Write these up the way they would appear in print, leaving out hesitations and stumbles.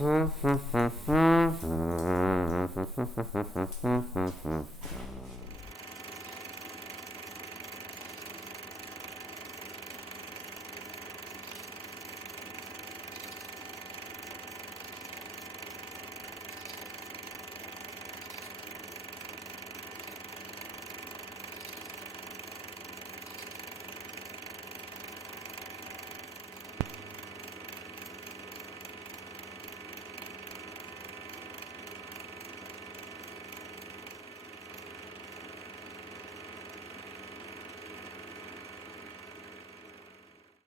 Ma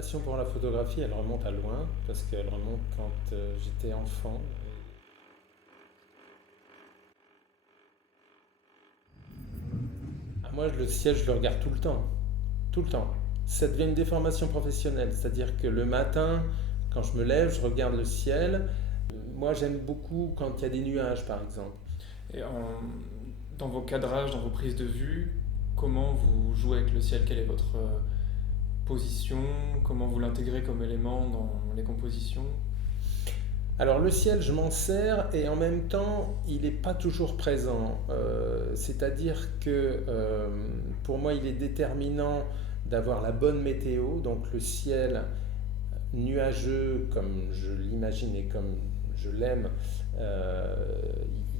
passion pour la photographie, elle remonte à loin, parce qu'elle remonte quand j'étais enfant. Ah, moi, le ciel, je le regarde tout le temps. Tout le temps. Ça devient une déformation professionnelle, c'est-à-dire que le matin, quand je me lève, je regarde le ciel. Moi, j'aime beaucoup quand il y a des nuages, par exemple. Et dans vos cadrages, dans vos prises de vue, comment vous jouez avec le ciel? Quelle est votre position? Comment vous l'intégrez comme élément dans les compositions? Alors le ciel, je m'en sers et en même temps, il n'est pas toujours présent. C'est-à-dire que pour moi, il est déterminant d'avoir la bonne météo, donc le ciel nuageux comme je l'imagine et comme je l'aime, euh,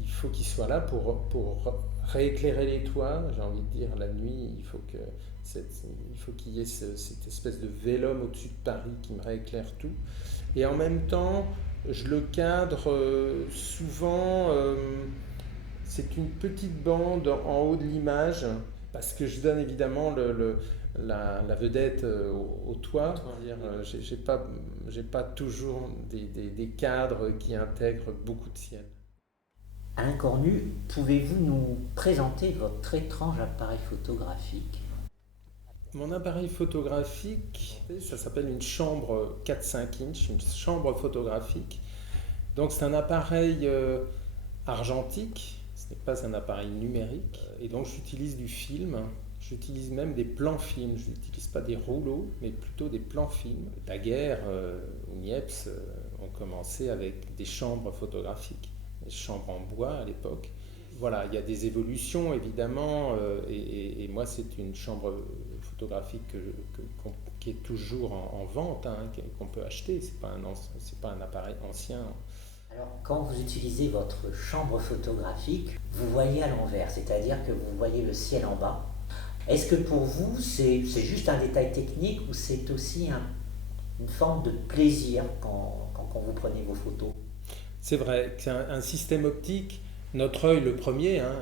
il faut qu'il soit là pour rééclairer les toits. J'ai envie de dire, la nuit, il faut qu'il y ait cette espèce de vélum au-dessus de Paris qui me rééclaire tout. Et en même temps, je le cadre souvent, c'est une petite bande en haut de l'image, parce que je donne évidemment la vedette au toit. Toi, J'ai pas toujours des cadres qui intègrent beaucoup de ciel. Alain Cornu, pouvez-vous nous présenter votre étrange appareil photographique? Mon appareil photographique, ça s'appelle une chambre 4-5 inch, une chambre photographique. Donc c'est un appareil argentique, ce n'est pas un appareil numérique. Et donc j'utilise du film, j'utilise même des plans films. Je n'utilise pas des rouleaux, mais plutôt des plans films. La guerre au Niepce ont commencé avec des chambres photographiques, des chambres en bois à l'époque. Voilà, il y a des évolutions évidemment, et moi c'est une chambre photographique qui est toujours en vente, hein, qu'on peut acheter. C'est pas un appareil ancien. Alors, quand vous utilisez votre chambre photographique, vous voyez à l'envers, c'est-à-dire que vous voyez le ciel en bas. Est-ce que pour vous, c'est juste un détail technique ou c'est aussi une forme de plaisir quand vous prenez vos photos? C'est vrai que c'est un système optique. Notre œil, le premier, hein,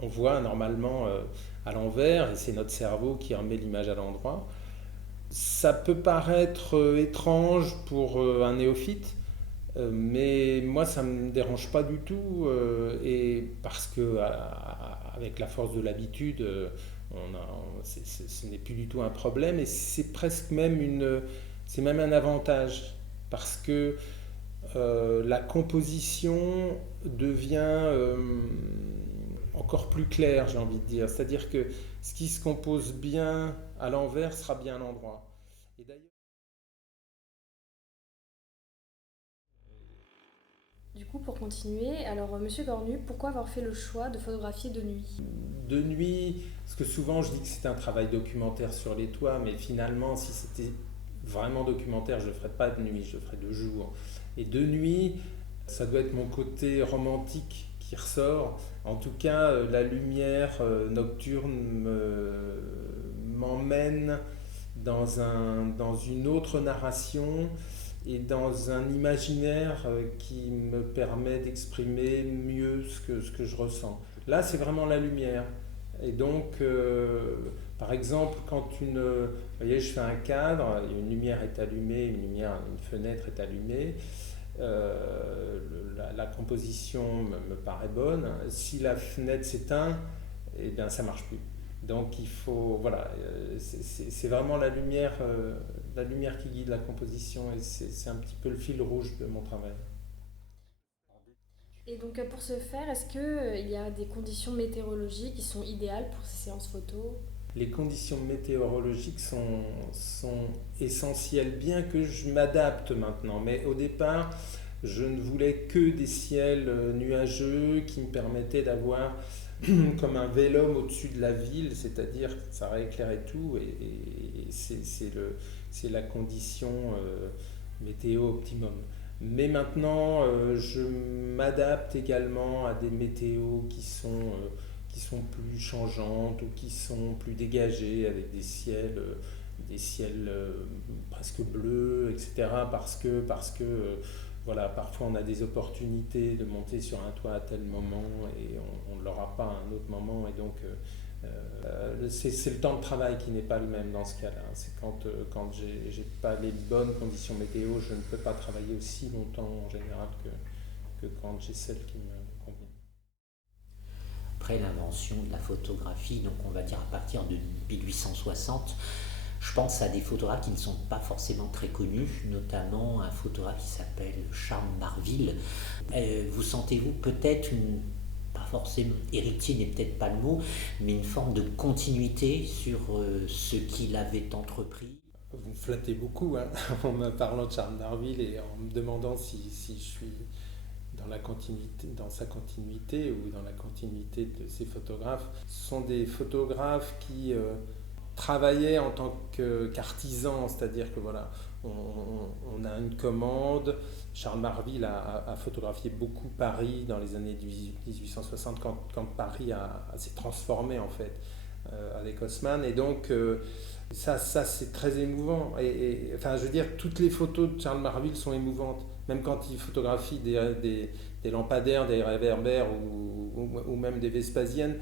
on voit normalement à l'envers et c'est notre cerveau qui remet l'image à l'endroit. Ça peut paraître étrange pour un néophyte, mais moi ça ne me dérange pas du tout, et parce que avec la force de l'habitude, ce n'est plus du tout un problème et c'est même un avantage parce que la composition devient encore plus claire, j'ai envie de dire. C'est-à-dire que ce qui se compose bien à l'envers sera bien à l'endroit. Et d'ailleurs, Du coup, pour continuer, alors Monsieur Cornu, pourquoi avoir fait le choix de photographier de nuit? de nuit, parce que souvent je dis que c'est un travail documentaire sur les toits, mais finalement, si c'était vraiment documentaire, je ne le ferais pas de nuit, je le ferais de jour. Et de nuit, ça doit être mon côté romantique qui ressort. En tout cas, la lumière nocturne m'emmène dans une autre narration et dans un imaginaire qui me permet d'exprimer mieux ce que je ressens. Là, c'est vraiment la lumière. Et donc, par exemple, vous voyez, je fais un cadre, une lumière est allumée, une fenêtre est allumée, la composition me paraît bonne. Si la fenêtre s'éteint, eh bien, ça marche plus. Donc, voilà, c'est vraiment la lumière qui guide la composition et c'est un petit peu le fil rouge de mon travail. Et donc pour ce faire, est-ce qu'il y a des conditions météorologiques qui sont idéales pour ces séances photo? Les conditions météorologiques sont essentielles, bien que je m'adapte maintenant. Mais au départ, Je ne voulais que des ciels nuageux qui me permettaient d'avoir comme un vélum au-dessus de la ville, c'est-à-dire que ça rééclairait tout et c'est la condition météo optimum. Mais maintenant, je m'adapte également à des météos qui sont plus changeantes ou qui sont plus dégagées avec des ciels presque bleus, etc. Parce que voilà, parfois on a des opportunités de monter sur un toit à tel moment et on ne l'aura pas à un autre moment. Et donc, c'est le temps de travail qui n'est pas le même dans ce cas-là. C'est quand j'ai pas les bonnes conditions météo, je ne peux pas travailler aussi longtemps en général que quand j'ai celle qui me convient. Après l'invention de la photographie, donc on va dire à partir de 1860, je pense à des photographes qui ne sont pas forcément très connus, notamment un photographe qui s'appelle Charles Marville. Vous sentez-vous peut-être pas forcément, héritier n'est peut-être pas le mot, mais une forme de continuité sur ce qu'il avait entrepris? Vous me flattez beaucoup hein, en me parlant de Charles Marville et en me demandant si je suis dans sa continuité ou dans la continuité de ces photographes. Ce sont des photographes qui travaillaient en tant qu'artisans, c'est-à-dire que voilà, on a une commande. Charles Marville a photographié beaucoup Paris dans les années 1860 quand Paris s'est transformé en fait avec Haussmann et donc ça c'est très émouvant enfin je veux dire toutes les photos de Charles Marville sont émouvantes même quand il photographie des lampadaires, des réverbères ou même des Vespasiennes,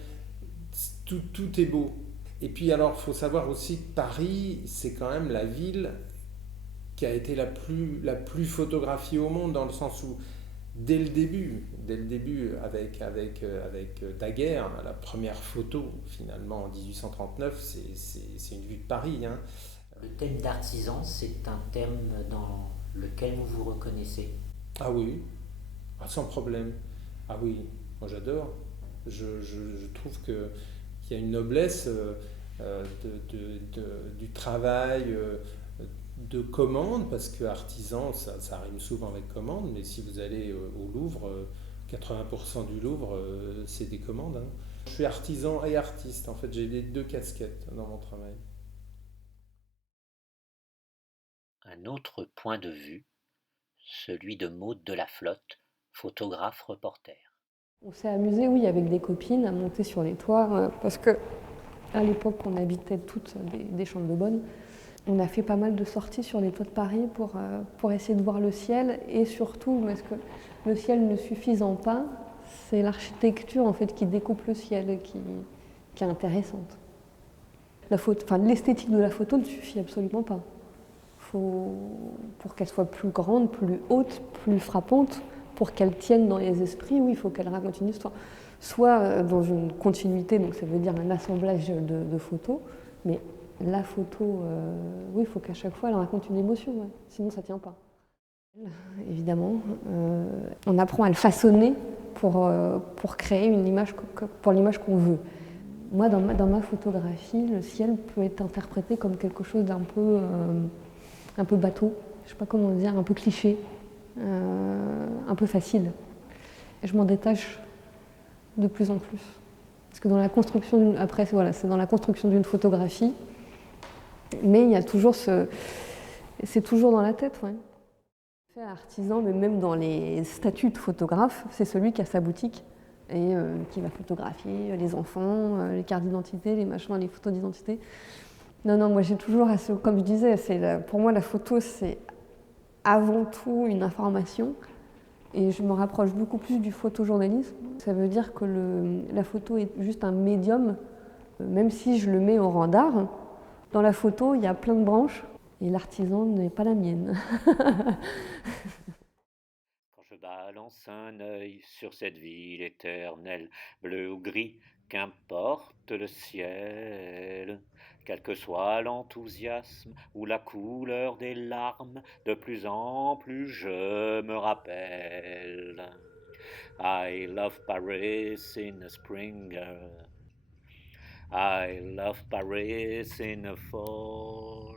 tout est beau. Et puis alors, il faut savoir aussi que Paris, c'est quand même la ville qui a été la plus photographiée au monde, dans le sens où, dès le début avec Daguerre, la première photo, finalement, en 1839, c'est une vue de Paris. Hein. Le thème d'artisan, c'est un thème dans lequel vous vous reconnaissez? Ah oui, sans problème. Ah oui, moi j'adore. Je trouve qu'il y a une noblesse du travail, de commande, parce que artisan, ça rime souvent avec commande, mais si vous allez au Louvre, 80% du Louvre, c'est des commandes. Hein. Je suis artisan et artiste, en fait, j'ai les deux casquettes dans mon travail. Un autre point de vue, celui de Maude de la Flotte, photographe reporter. On s'est amusé, oui, avec des copines, à monter sur les toits, parce que à l'époque, on habitait toutes des chambres de bonne. On a fait pas mal de sorties sur les toits de Paris pour essayer de voir le ciel, et surtout, parce que le ciel ne suffisant pas, c'est l'architecture en fait qui découpe le ciel qui est intéressante. L'esthétique de la photo ne suffit absolument pas. Pour qu'elle soit plus grande, plus haute, plus frappante, pour qu'elle tienne dans les esprits, oui, il faut qu'elle raconte une histoire. Soit dans une continuité, donc ça veut dire un assemblage de photos, mais la photo, oui, il faut qu'à chaque fois elle raconte une émotion, ouais. Sinon ça ne tient pas. Évidemment, on apprend à le façonner pour créer une image, pour l'image qu'on veut. Moi, dans ma photographie, le ciel peut être interprété comme quelque chose d'un peu bateau, je ne sais pas comment dire, un peu cliché, un peu facile. Et je m'en détache de plus en plus. Parce que dans la construction, c'est dans la construction d'une photographie, mais il y a toujours c'est toujours dans la tête, ouais. Fait artisan, mais même dans les statuts de photographe, c'est celui qui a sa boutique et qui va photographier les enfants, les cartes d'identité, les machins, les photos d'identité. Non, moi j'ai toujours, comme je disais, pour moi la photo c'est avant tout une information et je me rapproche beaucoup plus du photojournalisme. Ça veut dire que la photo est juste un médium, même si je le mets au rang d'art. Dans la photo, il y a plein de branches et l'artisan n'est pas la mienne. Quand je balance un œil sur cette ville éternelle, bleu ou gris, qu'importe le ciel, quel que soit l'enthousiasme ou la couleur des larmes, de plus en plus je me rappelle. I love Paris in the spring, I love Paris in the fall.